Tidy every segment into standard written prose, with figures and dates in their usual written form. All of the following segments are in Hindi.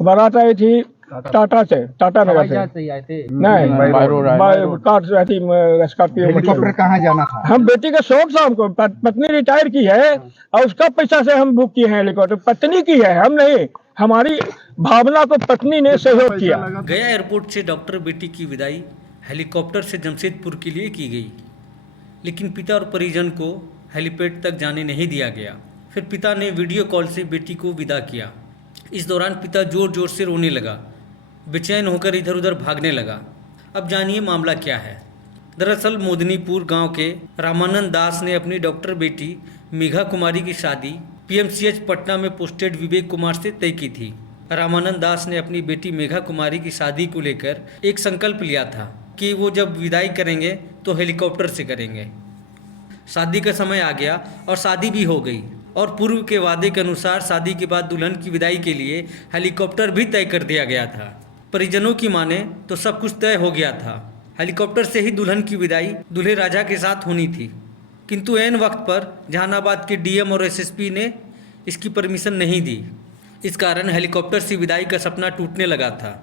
बारात आई थी टाटा से, टाटा नगर से। आए थे नहीं, कार से थी, स्कॉर्पियो। हेलीकॉप्टर कहाँ जाना था? हम बेटी का शौक था हमको, पत्नी रिटायर की है और उसका पैसा से हम बुक किए हैं हेलीकॉप्टर। पत्नी की है, हम नहीं, हमारी भावना को पत्नी ने सहयोग किया। गया एयरपोर्ट से डॉक्टर बेटी की विदाई हेलीकॉप्टर से जमशेदपुर के लिए की गई, लेकिन पिता और परिजन को हेलीपैड तक जाने नहीं दिया गया। फिर पिता ने वीडियो कॉल से बेटी को विदा किया। इस दौरान पिता जोर जोर से रोने लगा, बेचैन होकर इधर उधर भागने लगा। अब जानिए मामला क्या है। दरअसल मोदनीपुर गांव के रामानंद दास ने अपनी डॉक्टर बेटी मेघा कुमारी की शादी पीएमसीएच पटना में पोस्टेड विवेक कुमार से तय की थी। रामानंद दास ने अपनी बेटी मेघा कुमारी की शादी को लेकर एक संकल्प लिया था कि वो जब विदाई करेंगे तो हेलीकॉप्टर से करेंगे। शादी का समय आ गया और शादी भी हो गई, और पूर्व के वादे के अनुसार शादी के बाद दुल्हन की विदाई के लिए हेलीकॉप्टर भी तय कर दिया गया था। परिजनों की माने तो सब कुछ तय हो गया था। हेलीकॉप्टर से ही दुल्हन की विदाई दूल्हे राजा के साथ होनी थी, किंतु ऐन वक्त पर जहानाबाद के डीएम और एसएसपी ने इसकी परमिशन नहीं दी। इस कारण हेलीकॉप्टर से विदाई का सपना टूटने लगा था।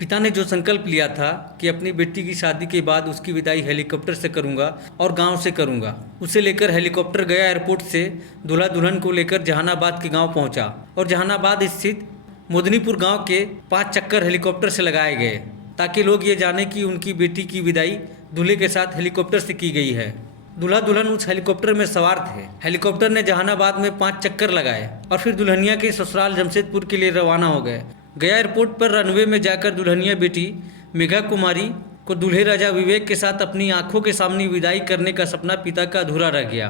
पिता ने जो संकल्प लिया था कि अपनी बेटी की शादी के बाद उसकी विदाई हेलीकॉप्टर से करूंगा और गांव से करूंगा, उसे लेकर हेलीकॉप्टर गया एयरपोर्ट से दूल्हा दुल्हन को लेकर जहानाबाद के गांव पहुंचा और जहानाबाद स्थित मोदनीपुर गांव के 5 चक्कर हेलीकॉप्टर से लगाए गए, ताकि लोग ये जाने कि उनकी बेटी की विदाई दूल्हे के साथ हेलीकॉप्टर से की गई है। दूल्हा दुल्हन उस हेलीकॉप्टर में सवार थे। हेलीकॉप्टर ने जहानाबाद में 5 चक्कर लगाए और फिर दुल्हनिया के ससुराल जमशेदपुर के लिए रवाना हो गए। गया एयरपोर्ट पर रनवे में जाकर दुल्हनिया बेटी मेघा कुमारी को दूल्हे राजा विवेक के साथ अपनी आंखों के सामने विदाई करने का सपना पिता का अधूरा रह गया।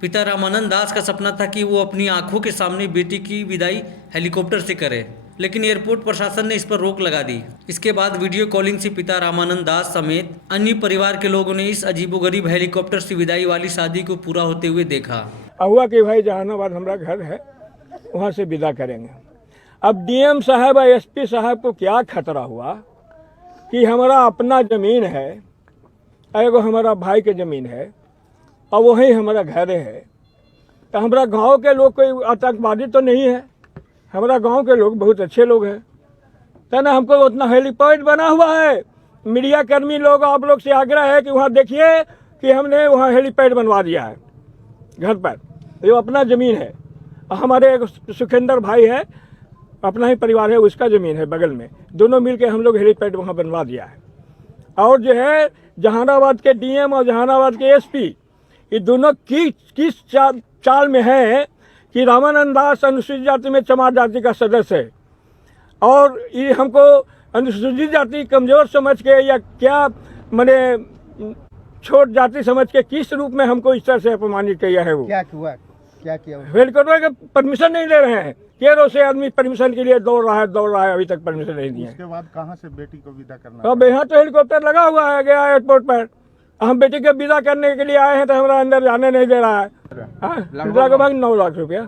पिता रामानंद दास का सपना था कि वो अपनी आंखों के सामने बेटी की विदाई हेलीकॉप्टर से करे, लेकिन एयरपोर्ट प्रशासन ने इस पर रोक लगा दी। इसके बाद वीडियो कॉलिंग से पिता रामानंद दास समेत अन्य परिवार के लोगों ने इस अजीबोगरीब हेलीकॉप्टर से विदाई वाली शादी को पूरा होते हुए देखा। हुआ कि भाई जहानाबाद हमारा घर है, वहाँ से विदा करेंगे। अब डीएम साहब और एसपी साहब को क्या खतरा हुआ कि हमारा अपना ज़मीन है, एगो हमारा भाई के ज़मीन है और वही हमारा घर है, तो हमारा गांव के लोग कोई आतंकवादी तो नहीं है। हमारा गांव के लोग बहुत अच्छे लोग हैं, तो ना हमको उतना हेलीपैड बना हुआ है। मीडिया कर्मी लोग, आप लोग से आग्रह है कि वहाँ देखिए कि हमने वहाँ हेलीपैड बनवा दिया है घर पर। ये अपना ज़मीन है, हमारे एक सुखेंद्र भाई है, अपना ही परिवार है, उसका ज़मीन है बगल में, दोनों मिलके हम लोग हेलीपैड वहाँ बनवा दिया है। और जो है जहानाबाद के डीएम और जहानाबाद के एसपी, ये दोनों किस चाल में है कि रामानंद दास अनुसूचित जाति में चमार जाति का सदस्य है, और ये हमको अनुसूचित जाति कमज़ोर समझ के या क्या मैंने छोट जाति समझ के किस रूप में हमको इस तरह से अपमानित किया है। वो क्या किया? हेलीकॉप्टर का परमिशन नहीं दे रहे हैं। केरों से आदमी परमिशन के लिए दौड़ रहा है, अभी तक परमिशन नहीं दिया। उसके बाद कहाँ से बेटी को विदा करना? अब यहाँ तो हेलीकॉप्टर लगा हुआ है गया एयरपोर्ट पर। हम बेटी को विदा करने के लिए आए हैं तो हमारा अंदर जाने नहीं दे रहा है। लगभग 9 लाख रुपया।